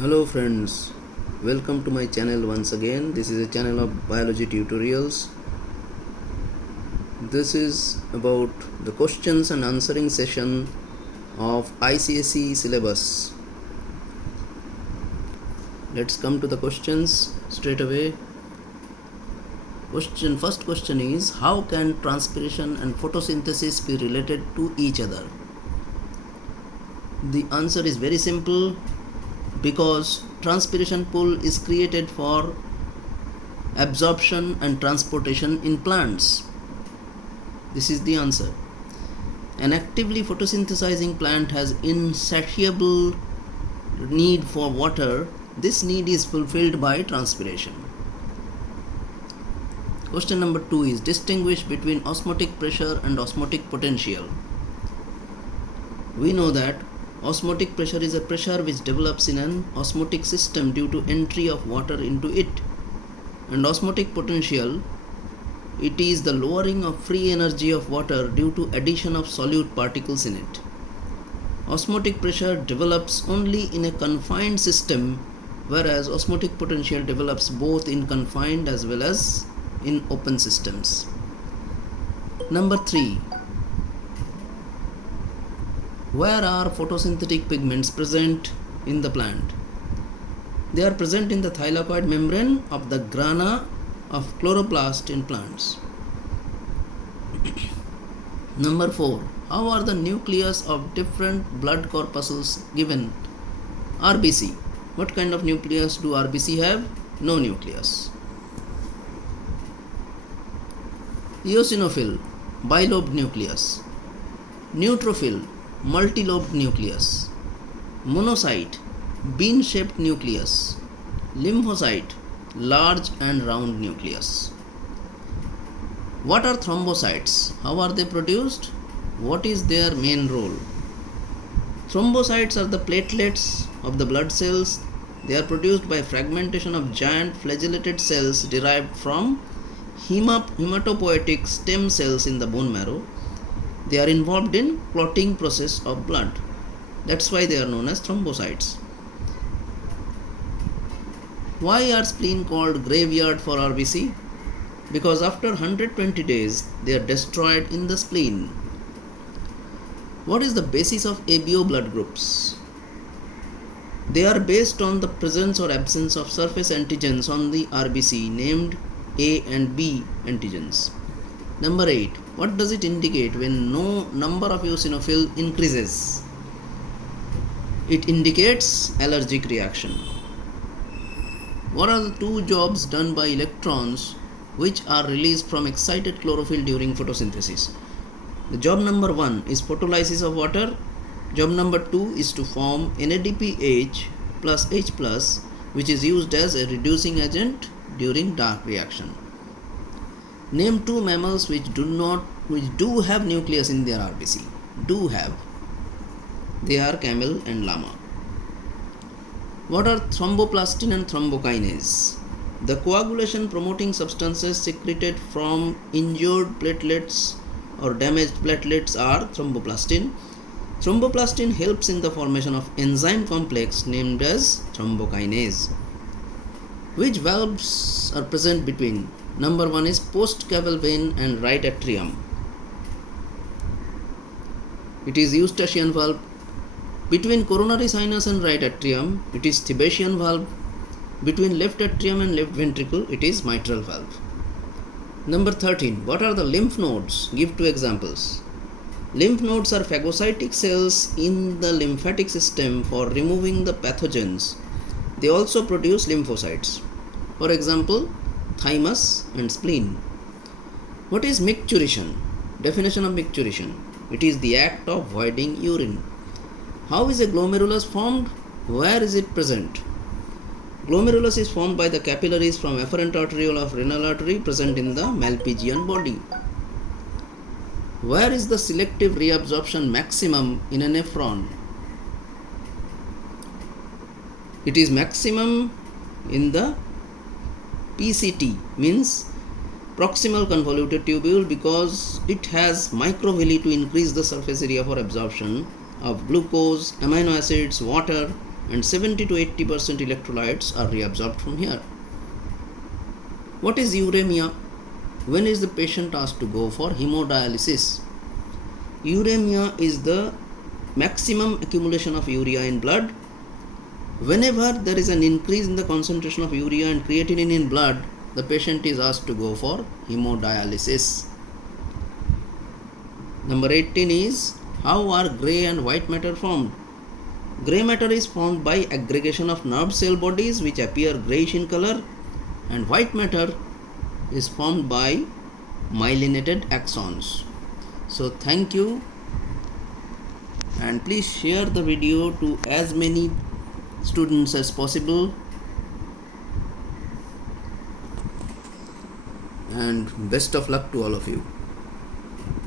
Hello friends, welcome to my channel once again. This is a channel of biology tutorials. This is about the questions and answering session of ICSE syllabus. Let's come to the questions straight away. First question is, how can transpiration and photosynthesis be related to each other? The answer is very simple. Because transpiration pool is created for absorption and transportation in plants. This is the answer. An actively photosynthesizing plant has insatiable need for water. This need is fulfilled by transpiration. Question number 2 is, distinguish between osmotic pressure and osmotic potential. We know that osmotic pressure is a pressure which develops in an osmotic system due to entry of water into it. And osmotic potential, it is the lowering of free energy of water due to addition of solute particles in it. Osmotic pressure develops only in a confined system, whereas osmotic potential develops both in confined as well as in open systems. Number 3. Where are photosynthetic pigments present in the plant? They are present in the thylakoid membrane of the grana of chloroplast in plants. Number 4. How are the nucleus of different blood corpuscles given? RBC. What kind of nucleus do RBC have? No nucleus. Eosinophil, bilobed nucleus. Neutrophil, multilobed nucleus. Monocyte, bean-shaped nucleus. Lymphocyte, large and round nucleus. What are thrombocytes? How are they produced? What is their main role? Thrombocytes are the platelets of the blood cells. They are produced by fragmentation of giant flagellated cells derived from hematopoietic stem cells in the bone marrow. They are involved in clotting process of blood. That's why they are known as thrombocytes. Why are spleen called graveyard for RBC? Because after 120 days, they are destroyed in the spleen. What is the basis of ABO blood groups? They are based on the presence or absence of surface antigens on the RBC named A and B antigens. Number 8. What does it indicate when no number of eosinophil increases? It indicates allergic reaction. What are the two jobs done by electrons which are released from excited chlorophyll during photosynthesis? The job number 1 is photolysis of water. Job number 2 is to form NADPH plus H plus, which is used as a reducing agent during dark reaction. Name two mammals which do have nucleus in their RBC. They are camel and llama. What are thromboplastin and thrombokinase? The coagulation promoting substances secreted from injured platelets or damaged platelets are thromboplastin. Thromboplastin helps in the formation of enzyme complex named as thrombokinase. Which valves are present between? Number 1 is postcaval vein and right atrium. It is Eustachian valve. Between coronary sinus and right atrium, it is Thebetian valve. Between left atrium and left ventricle, it is mitral valve. Number 13. What are the lymph nodes? Give two examples. Lymph nodes are phagocytic cells in the lymphatic system for removing the pathogens. They also produce lymphocytes. For example, thymus and spleen. What is micturition? Definition of micturition. It is the act of voiding urine. How is a glomerulus formed? Where is it present? Glomerulus is formed by the capillaries from afferent arteriole of renal artery present in the Malpighian body. Where is the selective reabsorption maximum in a nephron? It is maximum in the PCT, means proximal convoluted tubule, because it has microvilli to increase the surface area for absorption of glucose, amino acids, water and 70 to 80% electrolytes are reabsorbed from here. What is uremia? When is the patient asked to go for hemodialysis? Uremia is the maximum accumulation of urea in blood. Whenever there is an increase in the concentration of urea and creatinine in blood, the patient is asked to go for hemodialysis. Number 18 is, how are grey and white matter formed? Grey matter is formed by aggregation of nerve cell bodies which appear greyish in color, and white matter is formed by myelinated axons. So thank you, and please share the video to as many students as possible, and best of luck to all of you.